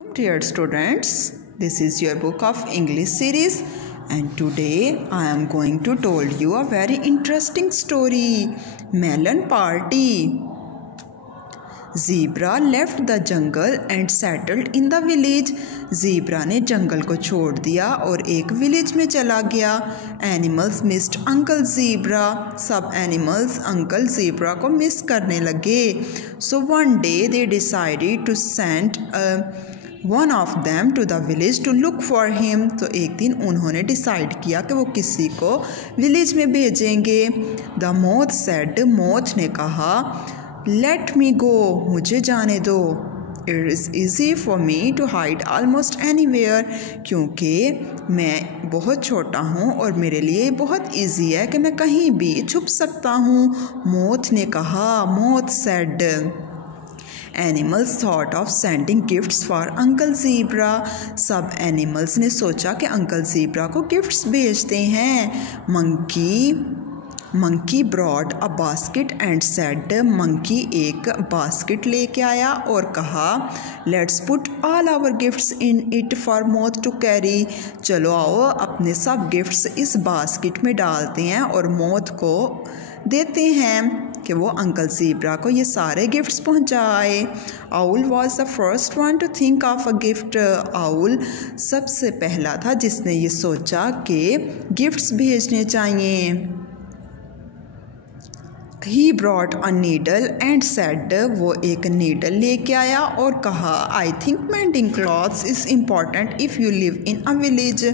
Dear students, this is your book of English series and today I am going to tell you a very interesting story, Melon Party. Zebra left the jungle and settled in the village. Zebra ने जंगल को छोड़ दिया और एक village में चला गया. Animals missed Uncle Zebra. सब animals Uncle Zebra को मिस करने लगे. So one day they decided to send one of them to the village to look for him. तो एक दिन उन्होंने डिसाइड किया कि वो किसी को विलेज में भेजेंगे. The moth said, मोथ ने कहा, Let me go, मुझे जाने दो. It is easy for me to hide almost anywhere, क्योंकि मैं बहुत छोटा हूँ और मेरे लिए बहुत ईजी है कि मैं कहीं भी छुप सकता हूँ. मोथ ने कहा, moth said. Animals thought of sending gifts for Uncle Zebra. सब animals ने सोचा कि Uncle Zebra को gifts भेजते हैं. Monkey brought a basket and said, Monkey एक basket लेके आया और कहा, Let's put all our gifts in it for Moth to carry. चलो आओ अपने सब gifts इस basket में डालते हैं और मोथ को देते हैं कि वो अंकल ज़ीब्रा को ये सारे गिफ्ट्स पहुंचाए. Owl was the first one two think of a gift. Owl सबसे पहला था जिसने ये सोचा कि गिफ्ट्स भेजने चाहिए. He brought a needle and said, वो एक नीडल लेके आया और कहा, I think mending clothes is important if you live in a village.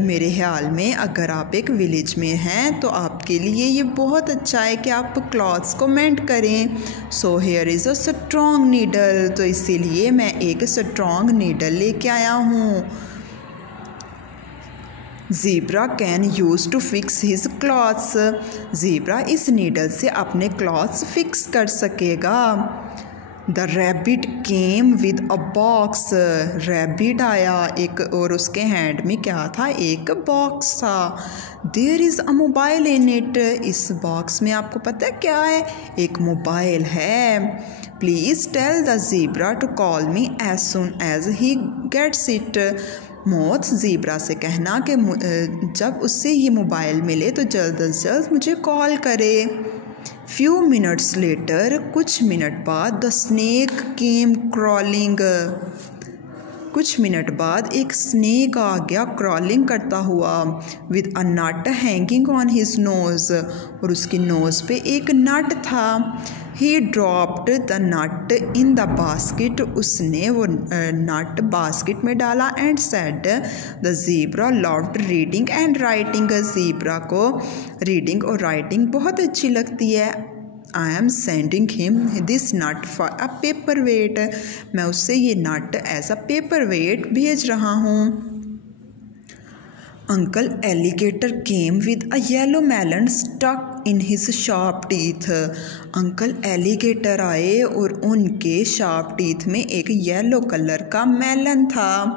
मेरे ख्याल में अगर आप एक विलेज में हैं तो आपके लिए ये बहुत अच्छा है कि आप क्लॉथ्स को मेंड करें. So here is a strong needle. तो इसीलिए मैं एक स्ट्रॉन्ग नीडल लेके आया हूँ. Zebra can use to fix his clothes. Zebra इस नीडल से अपने क्लॉथ्स फिक्स कर सकेगा. The rabbit came with a box. Rabbit आया एक और उसके हैंड में क्या था, एक बॉक्स था. There is a mobile in it. इस बॉक्स में आपको पता है क्या है, एक मोबाइल है. Please tell the zebra to call me as soon as he gets it. मोथ ज़ीब्रा से कहना कि जब उससे ये मोबाइल मिले तो जल्द अज जल्द मुझे कॉल करे. फ्यू मिनट्स लेटर, कुछ मिनट बाद, द स्नेक केम क्रॉलिंग. कुछ मिनट बाद एक स्नेक आ गया क्रॉलिंग करता हुआ. With a nut hanging on his nose. और उसकी नोज़ पे एक नट था. He dropped the nut in the basket. उसने वो नट बास्केट में डाला. And said, the zebra loved reading and writing. Zebra को रीडिंग और राइटिंग बहुत अच्छी लगती है. I am sending him this nut for a paperweight. मैं उससे ये नट एज अ paperweight भेज रहा हूँ. Uncle Alligator came with a yellow melon stuck in his sharp teeth. Uncle alligator आए और उनके शार्प टीथ में एक येलो कलर का मेलन था.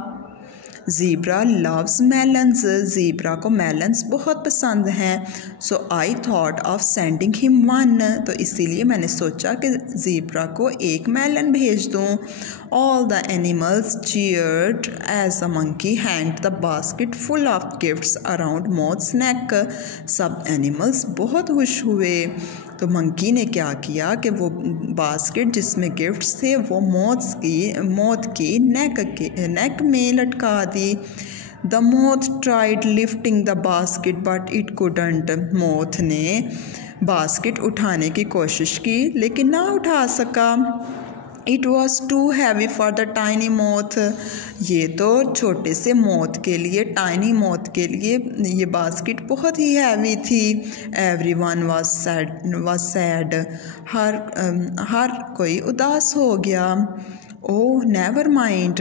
Zebra loves melons. ज़ीब्रा को मेलन्स बहुत पसंद हैं. So I thought of sending him one. तो इसीलिए मैंने सोचा कि ज़ीब्रा को एक मेलन भेज दूँ. All the animals cheered as the monkey hanged the basket full of gifts around moth's neck. सब एनिमल्स बहुत खुश हुए. तो मंकी ने क्या किया कि वो बास्केट जिसमें गिफ्ट्स थे वो मोथ की नेक में लटका दी. The moth tried lifting the basket but it couldn't. Moth ने बास्केट उठाने की कोशिश की लेकिन ना उठा सका. It was too heavy for the tiny moth. ये तो छोटे से मोथ के लिए, टाइनी मोथ के लिए ये बास्केट बहुत ही हैवी थी. Everyone was sad. हर कोई उदास हो गया. ओह नेवर माइंड,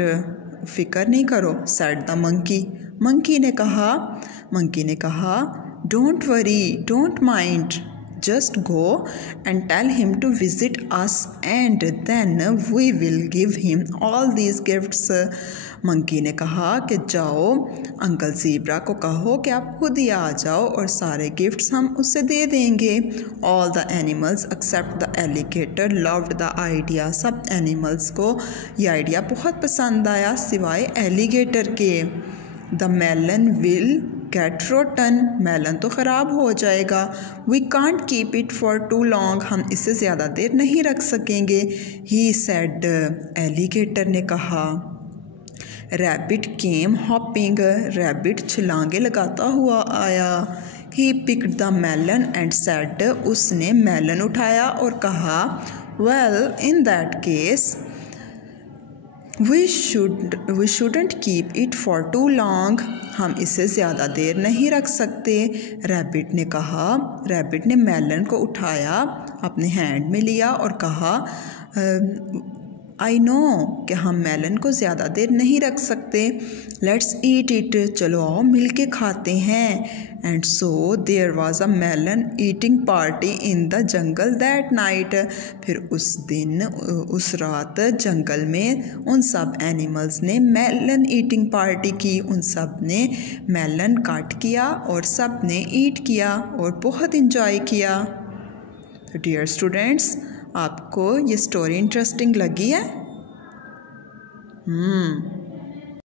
फिक्र नहीं करो, सैड द मंकी. मंकी ने कहा don't worry, don't mind, just go and tell him to visit us and then we will give him all these gifts. Monkey ने कहा कि जाओ अंकल ज़ीब्रा को कहो कि आप खुद ही आ जाओ और सारे गिफ्ट्स हम उसे दे देंगे। All the animals except the alligator loved the idea. सब एनिमल्स को ये आइडिया बहुत पसंद आया सिवाय एलिगेटर के। The melon will get rotten. Melon तो ख़राब हो जाएगा। We can't keep it for too long. हम इसे ज़्यादा देर नहीं रख सकेंगे। He said. एलिगेटर ने कहा। Rabbit came hopping. रैबिट छलांगे लगाता हुआ आया। He picked the melon and said. उसने मेलन उठाया और कहा well in that case we shouldn't keep it for too long. हम इसे ज़्यादा देर नहीं रख सकते। रैबिट ने कहा। रैबिट ने मेलन को उठाया, अपने हैंड में लिया और कहा आई नो कि हम मेलन को ज़्यादा देर नहीं रख सकते। Let's eat it. चलो आओ मिल के खाते हैं। And so there was a melon eating party in the jungle that night. फिर उस दिन उस रात जंगल में उन सब एनिमल्स ने मेलन ईटिंग पार्टी की। उन सब ने मेलन काट किया और सब ने ईट किया और बहुत इंजॉय किया। तो डियर स्टूडेंट्स, आपको ये स्टोरी इंटरेस्टिंग लगी है?